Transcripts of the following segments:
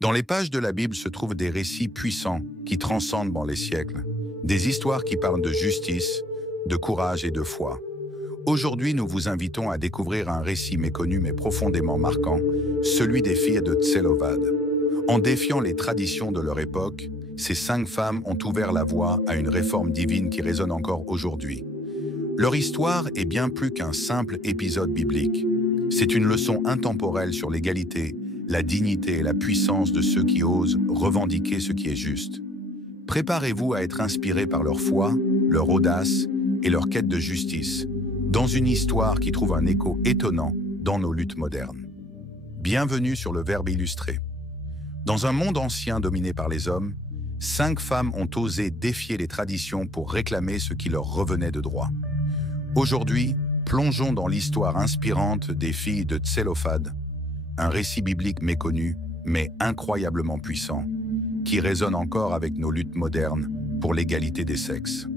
Dans les pages de la Bible se trouvent des récits puissants qui transcendent dans les siècles, des histoires qui parlent de justice, de courage et de foi. Aujourd'hui, nous vous invitons à découvrir un récit méconnu mais profondément marquant, celui des filles de Tselophad. En défiant les traditions de leur époque, ces 5 femmes ont ouvert la voie à une réforme divine qui résonne encore aujourd'hui. Leur histoire est bien plus qu'un simple épisode biblique. C'est une leçon intemporelle sur l'égalité, la dignité et la puissance de ceux qui osent revendiquer ce qui est juste. Préparez-vous à être inspirés par leur foi, leur audace et leur quête de justice, dans une histoire qui trouve un écho étonnant dans nos luttes modernes. Bienvenue sur le Verbe illustré. Dans un monde ancien dominé par les hommes, 5 femmes ont osé défier les traditions pour réclamer ce qui leur revenait de droit. Aujourd'hui, plongeons dans l'histoire inspirante des filles de Tselophad, un récit biblique méconnu, mais incroyablement puissant, qui résonne encore avec nos luttes modernes pour l'égalité des sexes.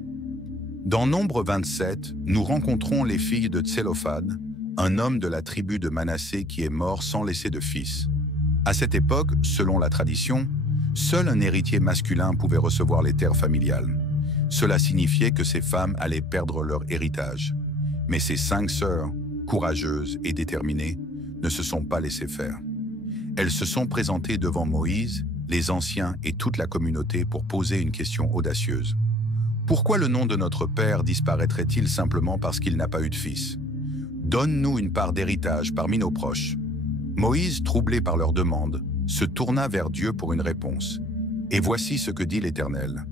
Dans Nombre 27, nous rencontrons les filles de Tselophad, un homme de la tribu de Manassé qui est mort sans laisser de fils. À cette époque, selon la tradition, seul un héritier masculin pouvait recevoir les terres familiales. Cela signifiait que ces femmes allaient perdre leur héritage. Mais ces 5 sœurs, courageuses et déterminées, ne se sont pas laissées faire. Elles se sont présentées devant Moïse, les anciens et toute la communauté pour poser une question audacieuse. Pourquoi le nom de notre père disparaîtrait-il simplement parce qu'il n'a pas eu de fils? Donne-nous une part d'héritage parmi nos proches. Moïse, troublé par leur demande, se tourna vers Dieu pour une réponse. Et voici ce que dit l'Éternel.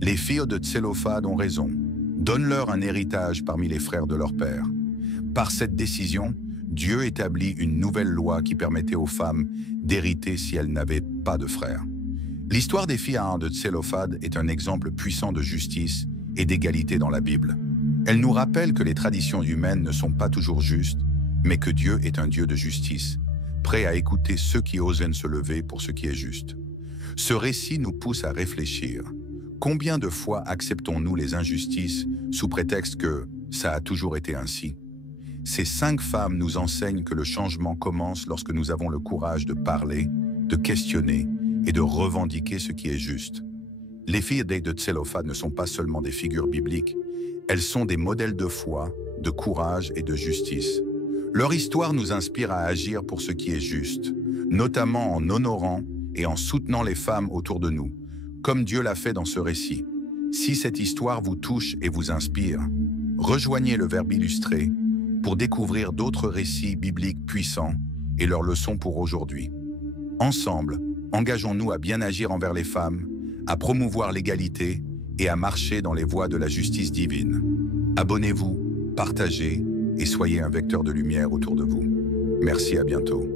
Les filles de Tselophad ont raison. Donne-leur un héritage parmi les frères de leur père. Par cette décision, Dieu établit une nouvelle loi qui permettait aux femmes d'hériter si elles n'avaient pas de frères. L'histoire des filles de Tselophad est un exemple puissant de justice et d'égalité dans la Bible. Elle nous rappelle que les traditions humaines ne sont pas toujours justes, mais que Dieu est un Dieu de justice, prêt à écouter ceux qui osent se lever pour ce qui est juste. Ce récit nous pousse à réfléchir. Combien de fois acceptons-nous les injustices sous prétexte que ça a toujours été ainsi? Ces 5 femmes nous enseignent que le changement commence lorsque nous avons le courage de parler, de questionner et de revendiquer ce qui est juste. Les filles de Tselophad ne sont pas seulement des figures bibliques, elles sont des modèles de foi, de courage et de justice. Leur histoire nous inspire à agir pour ce qui est juste, notamment en honorant et en soutenant les femmes autour de nous, comme Dieu l'a fait dans ce récit. Si cette histoire vous touche et vous inspire, rejoignez le Verbe illustré pour découvrir d'autres récits bibliques puissants et leurs leçons pour aujourd'hui. Ensemble, engageons-nous à bien agir envers les femmes, à promouvoir l'égalité et à marcher dans les voies de la justice divine. Abonnez-vous, partagez et soyez un vecteur de lumière autour de vous. Merci, à bientôt.